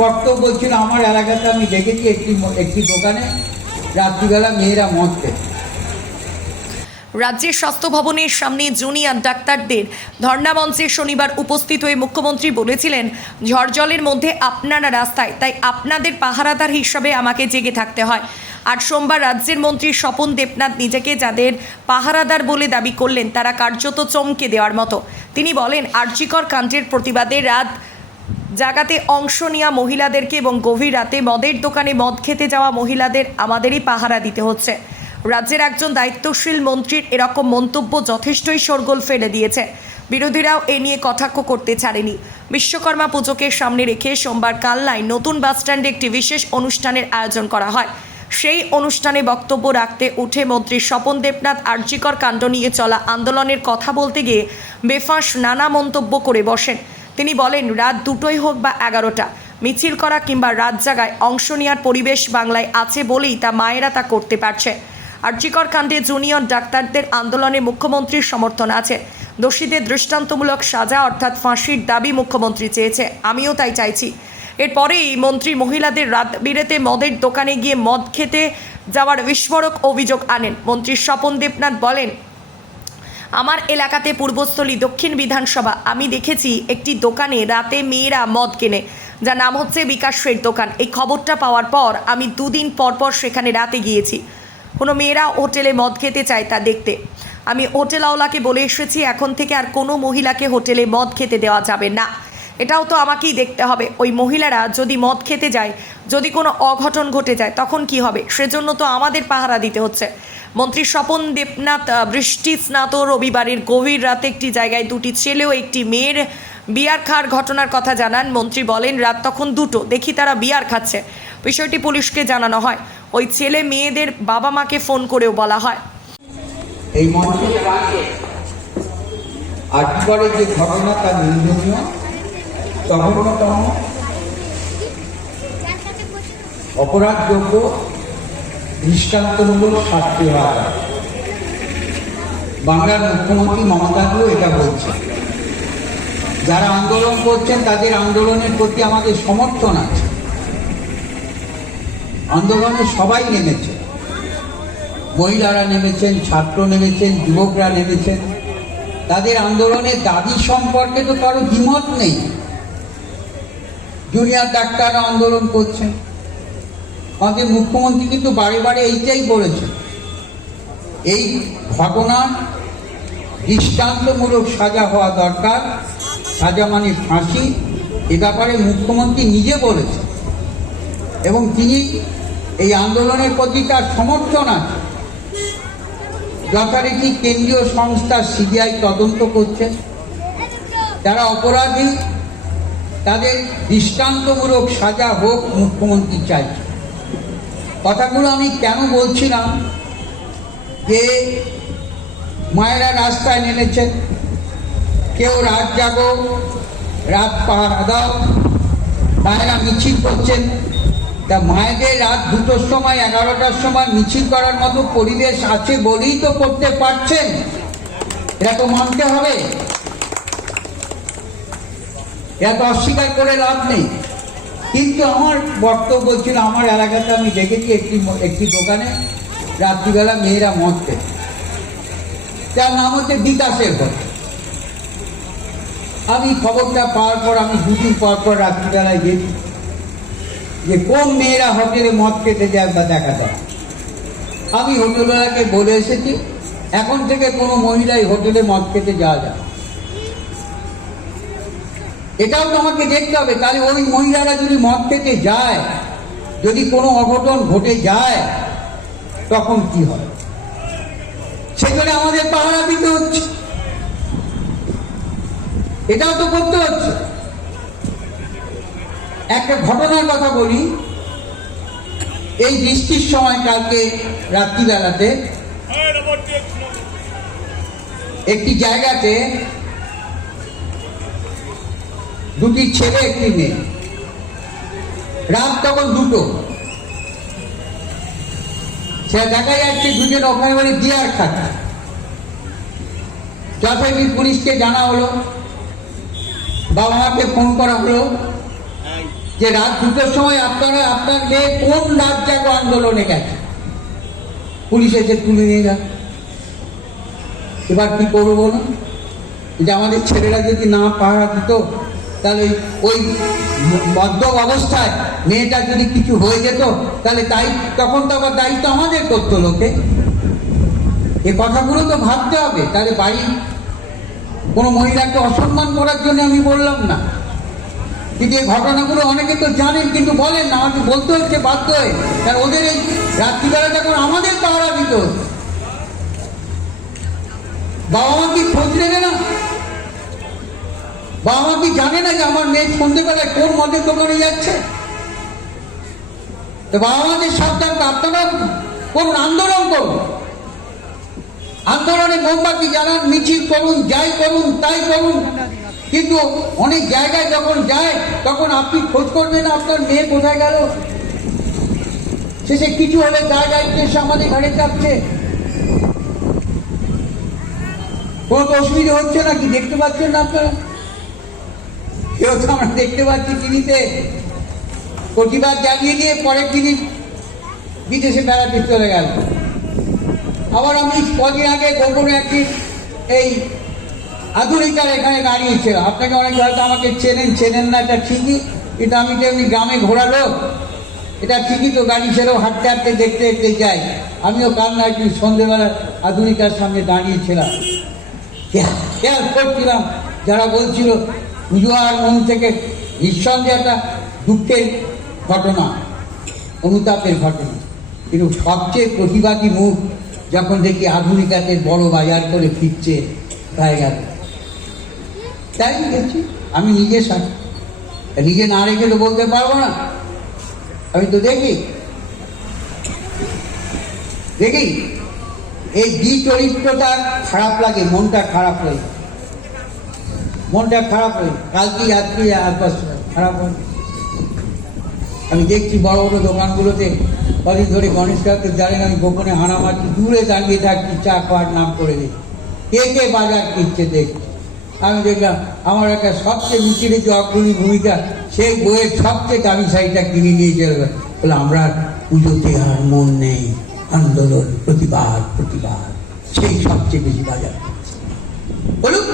বক্তব্য ছিল, আমার এলাকাতে আমি দেখেছি একটি দোকানে রাত্রিবেলা মেয়েরা মদ খেত। রাজ্যের স্বাস্থ্য ভবনের সামনে জুনিয়র ডাক্তারদের ধর্ণা মঞ্চে শনিবার উপস্থিত হয়ে মুখ্যমন্ত্রী বলেছিলেন, ঝড় জলের মধ্যে আপনারা রাস্তায়, তাই আপনাদের পাহারাদার হিসাবে আমাকে জেগে থাকতে হয়। আর সোমবার রাজ্যের মন্ত্রী স্বপন দেবনাথ নিজেকে যাদের পাহারাদার বলে দাবি করলেন তারা কার্যত চমকে দেওয়ার মতো। তিনি বলেন, আরজিকর কাণ্ডের প্রতিবাদে রাত জাগাতে অংশ নেওয়া মহিলাদেরকে এবং গভীর রাতে মদের দোকানে মদ খেতে যাওয়া মহিলাদের আমাদেরই পাহারা দিতে হচ্ছে। রাজ্যের একজন দায়িত্বশীল মন্ত্রীর এরকম মন্তব্য যথেষ্টই শোরগোল ফেলে দিয়েছে। বিরোধীরাও এ নিয়ে কটাক্ষ করতে ছাড়েনি। বিশ্বকর্মা পুজোকে সামনে রেখে সোমবার কালনায় নতুন বাসস্ট্যান্ডে একটি বিশেষ অনুষ্ঠানের আয়োজন করা হয়। সেই অনুষ্ঠানে বক্তব্য রাখতে উঠে মন্ত্রী স্বপন দেবনাথ আরজিকর কাণ্ড নিয়ে চলা আন্দোলনের কথা বলতে গিয়ে বেফাঁস নানা মন্তব্য করে বসেন। তিনি বলেন, রাত 2টোই হোক বা 11টা, মিছিল করা কিংবা রাত জাগায় অংশ নেওয়ার পরিবেশ বাংলায় আছে বলেই তা মায়েরা তা করতে পারছে। আরজিকর কাণ্ডে জুনিয়র ডাক্তারদের আন্দোলনে মুখ্যমন্ত্রীর সমর্থন আছে। দোষীদের দৃষ্টান্তমূলক সাজা অর্থাৎ ফাঁসির দাবি মুখ্যমন্ত্রী চেয়েছে, আমিও তাই চাইছি। এরপরেই মন্ত্রী মহিলাদের রাত বিরেতে মদের দোকানে গিয়ে মদ খেতে যাওয়ার বিস্ফোরক অভিযোগ আনেন। মন্ত্রী স্বপন দেবনাথ বলেন, আমার এলাকাতে পূর্বস্থলী দক্ষিণ বিধানসভা আমি দেখেছি একটি দোকানে রাতে মেয়েরা মদ কেনে, যার নাম হচ্ছে বিকাশের দোকান। এই খবরটা পাওয়ার পর আমি 2 দিন পর সেখানে রাতে গিয়েছি। কোনো মেয়েরা হোটেলে মদ খেতে চায় তা দেখতে। আমি হোটেলওয়ালাকে বলে এসেছি, এখন থেকে আর কোনো মহিলাকে হোটেলে মদ খেতে দেওয়া যাবে না। এটাও তো আমাকেই দেখতে হবে, ওই মহিলারা যদি মদ খেতে যায়, যদি কোনো অঘটন ঘটে যায় তখন কি হবে, সেজন্য তো আমাদের পাহারা দিতে হচ্ছে। মন্ত্রী স্বপন দেবনাথ বৃষ্টি স্নাত রবিবারের গভীর রাতে একটি জায়গায় 2টি ছেলে ও একটি মেয়ের বিয়ার খাওয়ার ঘটনার কথা জানান। মন্ত্রী বলেন, রাত তখন 2টো, দেখি তারা বিয়ার খাচ্ছে। বিষয়টি পুলিশকে জানানো হয়। ওই ছেলে মেয়েদের বাবা মাকে ফোন করেও বলা হয়। এই মঞ্চের আরজিকরের যে ঘটনা তা নিন্দনীয়, জঘন্যতম, অপরাধযোগ্য, দৃষ্টান্তমূলক শাস্তি হওয়া। বাংলার মুখ্যমন্ত্রী মমতাকেও এটা বলছে। যারা আন্দোলন করছেন তাদের আন্দোলনের প্রতি আমাদের সমর্থন আছে। আন্দোলনে সবাই নেমেছে, মহিলারা নেমেছেন, ছাত্র নেমেছেন, যুবকরা নেমেছেন। তাদের আন্দোলনের দাবি সম্পর্কে তো কারো দ্বিমত নেই। জুনিয়র ডাক্তাররা আন্দোলন করছেন। আমাদের মুখ্যমন্ত্রী কিন্তু বারে বারে এইটাই বলেছেন, এই ঘটনার দৃষ্টান্তমূলক সাজা হওয়া দরকার, সাজা মানে ফাঁসি। এ ব্যাপারে মুখ্যমন্ত্রী নিজে বলেছেন এবং তিনি এই আন্দোলনের প্রতি তার সমর্থন আছে। যথারীতি কেন্দ্রীয় সংস্থা সিবিআই তদন্ত করছে, যারা অপরাধী তাদের দৃষ্টান্তমূলক সাজা হোক, মুখ্যমন্ত্রী চাইছে। কথাগুলো আমি কেন বলছিলাম, যে মায়েরা রাস্তায় নেমেছেন, কেউ রাত জাগো, রাত পাহারা দাও, মায়েরা মিছিল করছেন। তা মায়েদের রাত 2টোর সময় 11টার সময় মিছিল করার মতো পরিবেশ আছে বলেই তো করতে পারছেন, এটা তো মানতে হবে। এটা তো অস্বীকার করে লাভ নেই। কিন্তু আমার বক্তব্য ছিল, আমার এলাকাতে আমি দেখেছি একটি দোকানে রাত্রিবেলা মেয়েরা মদ খেত, যার নাম হচ্ছে বিকাশের হোটেল। আমি খবরটা পাওয়ার পর আমি 2 দিন পর রাত্রিবেলায় গেছি, যে কোন মেয়েরা হোটেলে মদ খেতে যায় বা দেখা যায়। আমি হোটেলওয়ালাকে বলে এসেছি, এখন থেকে কোনো মহিলাই হোটেলে মদ খেতে যাওয়া যায়। এটাও তো আমাকে দেখতে হবে। তাহলে ওই মহিলারা যদি মদ খেতে যায়, যদি কোনো অঘটন ঘটে যায়, তখন কি হয়, সেখানে আমাদের পাহারা দিতে হচ্ছে, এটাও তো করতে হচ্ছে। একটা ঘটনার কথা বলি, এই বৃষ্টির সময় কালকে রাত্রিবেলাতে একটি জায়গাতে 2টি ছেলে একটি মেয়ে, রাত তখন 2টো, সে দেখা যাচ্ছে দুজন ওখানে বাড়ি বিয়ার খাচ্ছে। যথারীতি পুলিশকে জানা হলো, বাবা মাকে ফোন করা হলো, যে রাত 2টোর সময় আপনার মেয়ে কোন রাত জাগো আন্দোলনে গেছে, পুলিশ এসে তুলে নিয়ে গেল। এবার কি করবো বলুন? যে আমাদের ছেলেরা যদি না পাহারা দিত, তাহলে ওই মদ্য অবস্থায় মেয়েটা যদি কিছু হয়ে যেত, তাহলে তাই তখন তো আবার দায়িত্ব আমাদের করতো লোকে। এ কথাগুলো তো ভাবতে হবে। তাহলে বাড়ির কোনো মহিলাকে অসম্মান করার জন্য আমি বললাম না, কিন্তু এই ঘটনাগুলো অনেকে তো জানেন কিন্তু বলেন না, আমাকে বলতে হচ্ছে বাধ্য হয়ে। কারণ ওদের এই রাত্রিবেলা যখন আমাদের পাহারা দিত, বাবা মা কি খোঁজ নেবে না? বাবা মা কি জানে না যে আমার মেয়ে সন্ধ্যেবেলায় কোন মদের দোকানে যাচ্ছে? তো বাবা মাদের সাবধান, আপনারা কোন আন্দোলন করুন, আন্দোলনে মোমবাতি জ্বালান, মিছিল করুন, যাই করুন তাই করুন, কিন্তু অনেক জায়গায় যখন যায় তখন আপনি খোঁজ করবেন আপনার মেয়ে কোথায় গেল। শেষে কিছু হলে দায় দায়িত্ব এসে আমাদের ঘাড়ে চাপছে। কোনো তো অসুবিধা হচ্ছে না কি? দেখতে পাচ্ছেন না আপনারা? কেউ তো আমরা দেখতে পাচ্ছি টিভিতে প্রতিবাদ জানিয়ে দিয়ে পরের দিনই বিদেশে বেড়াতে চলে গেল। আবার আমি কদিন আগে গোপনে একদিন এই আধুনিকার এখানে দাঁড়িয়েছিল। আপনাকে অনেকে হয়তো আমাকে চেনেন না, এটা ঠিকই, কিন্তু আমি তো এমনি গ্রামে ঘোরা লোক, এটা ঠিকই তো গাড়ি ছেড়েও হাঁটতে হাঁটতে দেখতে দেখতে যাই। আমিও কাল না একদিন সন্ধ্যেবেলা আধুনিকার সামনে দাঁড়িয়েছিলাম, খেয়াল করছিলাম যারা বলছিল পুজো আর মন থেকে নিঃসন্দেহে একটা দুঃখের ঘটনা, অনুতাপের ঘটনা, কিন্তু সবচেয়ে প্রতিবাদী মুখ যখন দেখি আধুনিকাতে বড় বাজার করে ফিরছে গায়ে গেল। তাই গেছি আমি নিজে না রেখে তো বলতে পারবো না। আমি তো দেখি এই চরিত্রটা খারাপ লাগে, মনটা খারাপ লাগে। কালকে রাত্রি খারাপ হয়। আমি দেখছি বড় বড় দোকানগুলোতে কদিন ধরে গণেশ ঠাকুর জানেন আমি গোপনে হানা মারছি, দূরে দাঁড়িয়ে থাকছি, চা খাওয়ার নাম করে দিই, কে বাজার কিনছে দেখছি। আমি দেখলাম আমার একটা সবচেয়ে মিছিলে যে অগ্রণী ভূমিকা, সেই বইয়ের সবচেয়ে দামি শাড়িটা কিনে নিয়ে যাবে বলে আমরা পুজোতে আর মন নেই, আন্দোলন প্রতিবাদ, সেই সবচেয়ে বেশি বাজার বলুন।